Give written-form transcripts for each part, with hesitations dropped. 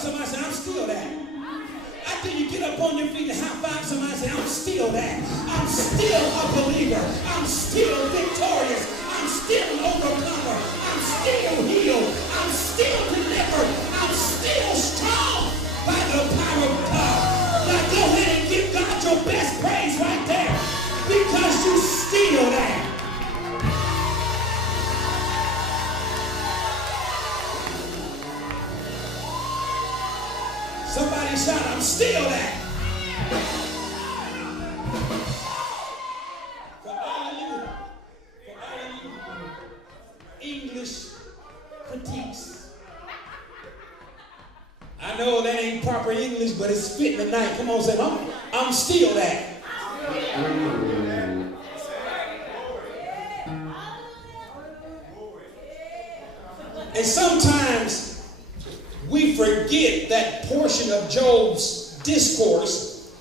somebody, say, I'm still that. After you get up on your feet and high five somebody, say, I'm still that. I'm still a believer. I'm still victorious. I'm still an overcomer. I'm still healed. I'm still delivered. I'm still strong by the power of God. Now go ahead and give God your best praise right there, because you still that. Somebody shout, I'm still that. For all of you English critiques. I know that ain't proper English, but it's fitting tonight. Come on, say, I'm still that. And sometimes we forget that portion of Job's discourse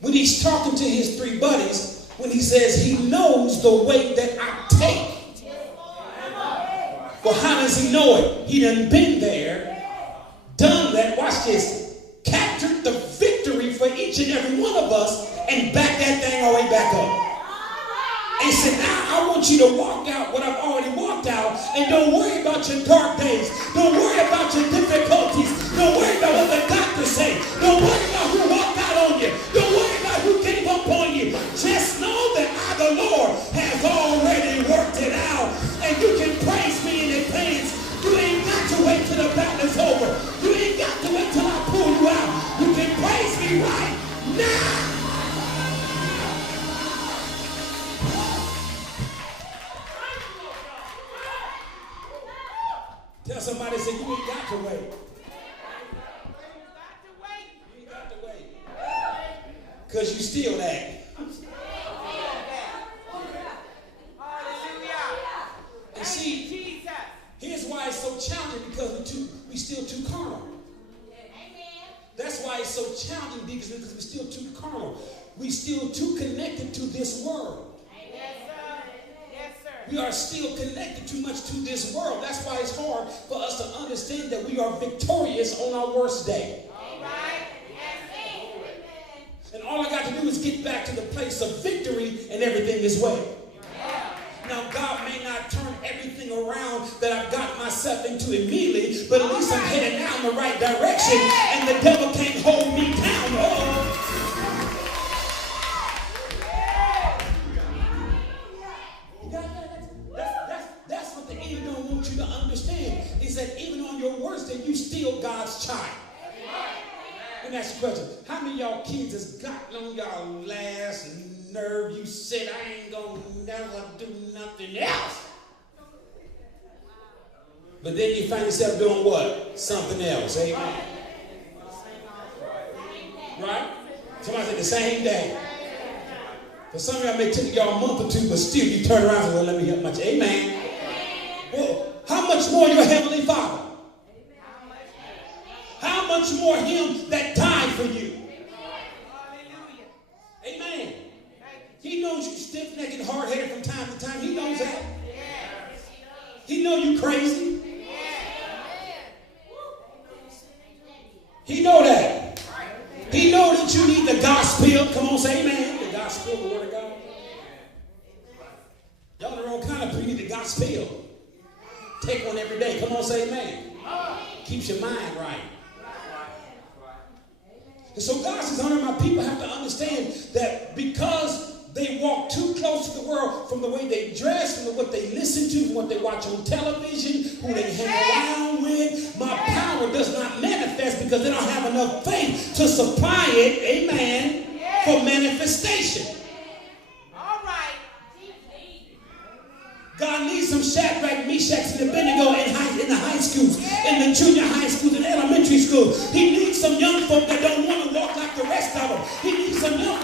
when he's talking to his three buddies, when he says he knows the way that I take. Well, how does he know it? He done been there, done that, watch this, captured the victory for each and every one of us and back that thing all the way back up. And said, now I want you to walk out what I've already walked out, and don't worry about your dark days. Don't worry about your difficulties. Don't worry about what the doctors say. Don't worry about who walked out on you. Don't worry about who gave up on you. Just know that I, the Lord, has already worked it out. And you can praise me in advance. You ain't got to wait till the battle is over. You ain't got to wait till I pull you out. You can praise me right now. Tell somebody, say, you ain't got to wait. You ain't got to wait. Because you still that. And see, here's why it's so challenging, because we still too carnal. That's why it's so challenging, because we're still too carnal. We still too connected to this world. We are still connected too much to this world. That's why it's hard for us to understand that we are victorious on our worst day. And all I got to do is get back to the place of victory, and everything is well. Now, God may not turn everything around that I've got myself into immediately, but at least I'm headed now in the right direction, and the devil can't hold me down. That's what the enemy don't want you to understand, is that even on your worst day, you still God's child. Let me ask you a question. How many of y'all kids has gotten on y'all last nerve? You said, I ain't gonna never do nothing else. But then you find yourself doing what? Something else. Amen. Right? Somebody said the same day. For some of y'all may take y'all a month or two, but still you turn around and say, well, let me help much. Amen. Well, how much more your Heavenly Father? How much more Him that died for you? Amen. He knows you stiff-necked and hard-headed from time to time. He knows that. He knows you crazy. He know that. He know that you need the gospel. Come on, say amen. The gospel, the word of God. Y'all the wrong kind of people. You need the gospel. Take one every day. Come on, say amen. Keeps your mind right. And so God says, honor, my people have to understand that because they walk too close to the world, from the way they dress, from what they listen to, from what they watch on television, who they hang around with, my power does not manifest because they don't have enough faith to supply it, amen, for manifestation. All right. God needs some Shadrach, Meshach, and Abednego in the high schools, in the junior high schools, and elementary schools. He needs some young folk that don't want to walk like the rest of them. He needs some young